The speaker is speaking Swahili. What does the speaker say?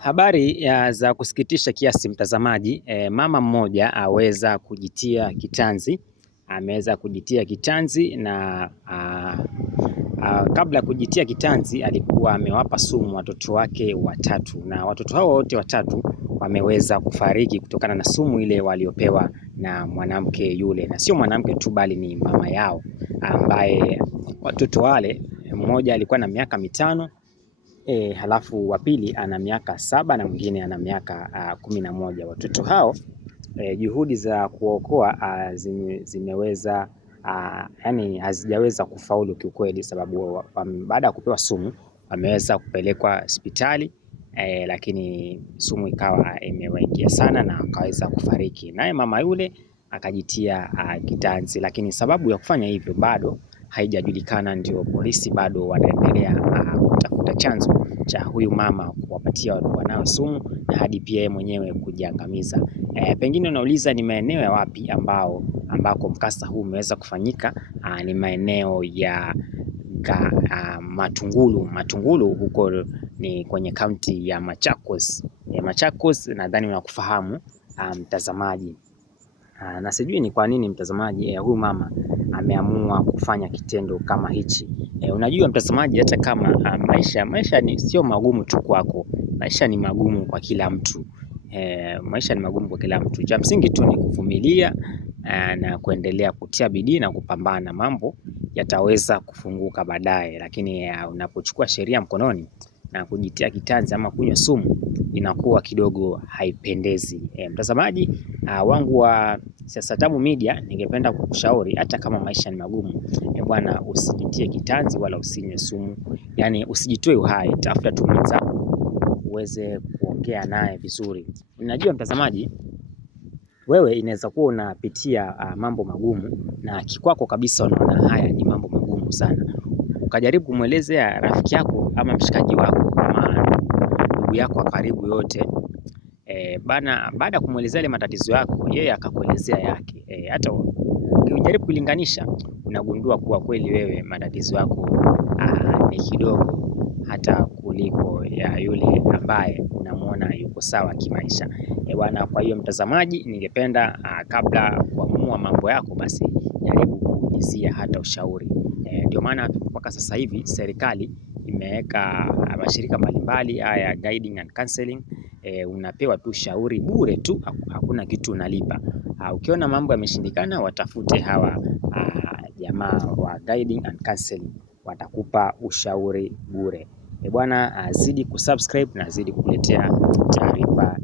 Habari za kusikitisha kiasi mtazamaji, mama mmoja aweza kujitia kitanzi, ameweza kujitia kitanzi na kabla ya kujitia kitanzi alikuwa amewapa sumu watoto wake watatu, na watoto hao wote watatu wameweza kufariki kutokana na sumu ile waliopewa na mwanamke yule, na sio mwanamke tu bali ni mama yao, ambaye watoto wale mmoja alikuwa na miaka mitano. Halafu wa pili ana miaka 7 na mwingine ana miaka 11. Watoto hao juhudi za kuokoa zimeweza yani hazijaweza kufaulu kiukweli, sababu baada ya kupewa sumu wameweza kupelekwa hospitali, lakini sumu ikawa imewaingia sana na akaweza kufariki. Naye mama yule akajitia kitanzi, lakini sababu ya kufanya hivyo bado haijajulikana. Ndio polisi bado wanaendelea kutafuta chanzo cha huyu mama kuwapatia wanao sumu na hadi pia yeye mwenyewe kujiangamiza. Pengine unauliza ni maeneo ya wapi ambako mkasa huu umeweza kufanyika. Ni maeneo ya Matungulu huko ni kwenye kaunti ya Machakos. Machakos nadhani unakufahamu mtazamaji. Na sijui ni kwa nini mtazamaji, huyu mama ameamua kufanya kitendo kama hichi. Unajua mtazamaji, hata kama maisha ni sio magumu tu kwako, maisha ni magumu kwa kila mtu. Maisha ni magumu kwa kila mtu. Cha msingi tu ni kuvumilia na kuendelea kutia bidii na kupambana, mambo yataweza kufunguka baadaye. Lakini unapochukua sheria mkononi na kujitia kitanzi ama kunywa sumu, inakuwa kidogo haipendezi. Mtazamaji wangu wa Siasa Tamu Media, ningependa kukushauri hata kama maisha ni magumu, bwana, usijitie kitanzi wala usinywe sumu. Yani usijitoe uhai, tafuta tu mwenzako uweze kuongea naye vizuri. Unajua mtazamaji, wewe inaweza kuwa unapitia mambo magumu na kikwako kabisa unaona haya ni mambo magumu sana, ukajaribu kumwelezea rafiki yako ama mshikaji wako ama ndugu yako wa karibu yote, baada ya kumwelezea ile matatizo yako, yeye akakuelezea yake, hata ukijaribu kulinganisha unagundua kuwa kweli wewe matatizo yako ni kidogo hata kuliko ya yule ambaye unamwona yuko sawa kimaisha. Bwana, kwa hiyo mtazamaji, ningependa kabla kuamua mambo yako, basi jaribu kuulizia hata ushauri. Ndio maana mpaka sasa hivi serikali imeweka mashirika mbalimbali haya guiding and counseling. Unapewa tu ushauri bure tu, hakuna kitu unalipa. Ukiona mambo yameshindikana, watafute hawa jamaa wa guiding and counseling, watakupa ushauri bure. Bwana, zidi kusubscribe na zidi kukuletea taarifa